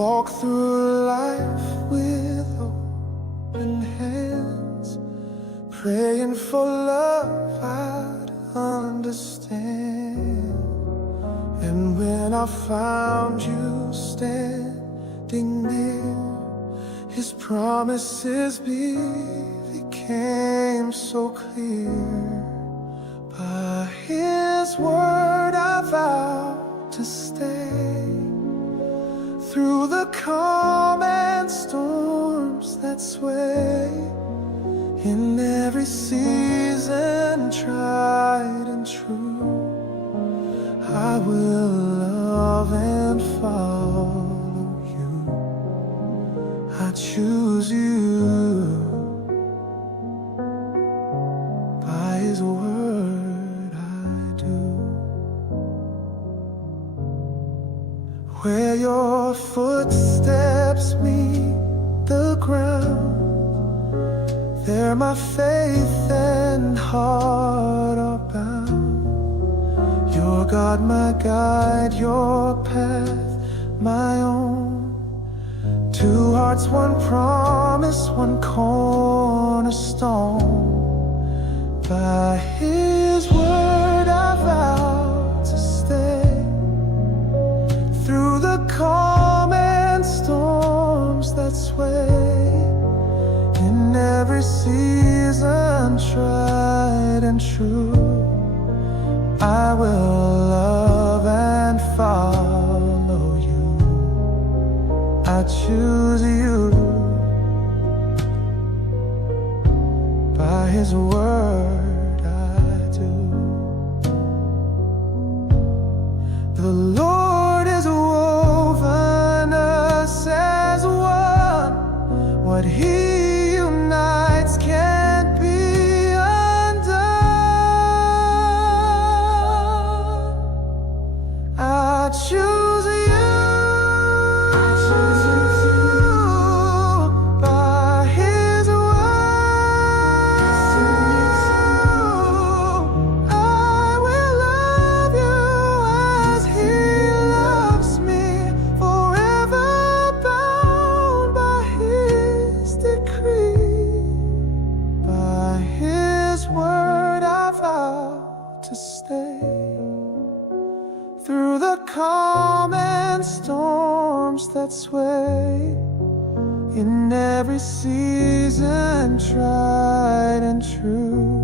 walk through life with open hands, praying for love I'd understand. And when I found you standing near, His promises became so clear. By His word I vowed to stay through the calm and storms that sway. In every season, tried and true, I will love and follow you. I choose you. By His word I do. Where your footsteps meet the ground, there my faith and heart are bound. You're God, my guide, your path, my own. Two hearts, one promise, one cornerstone. By His word I vow to stay through the calm and storms that sway. In every season, tried and true, I will love and follow you. I choose you. By His word I do. The Lord has woven us as one. What He unites can't be undone. I choose you. I choose you. By His word, I will love you as He loves me, forever bound by His decree. By His word I vow to stay through the calm and storms that sway. In every season, tried and true,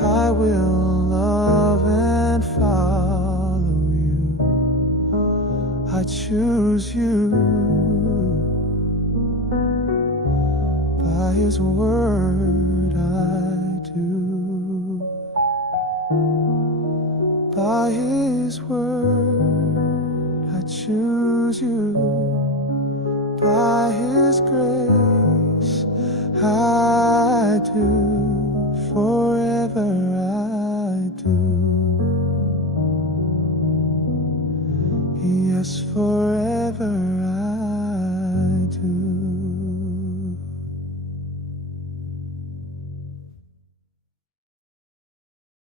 I will love and follow you. I choose you. By His word I do. By His word I choose you. By His grace I do. Forever I do. Yes, forever I do.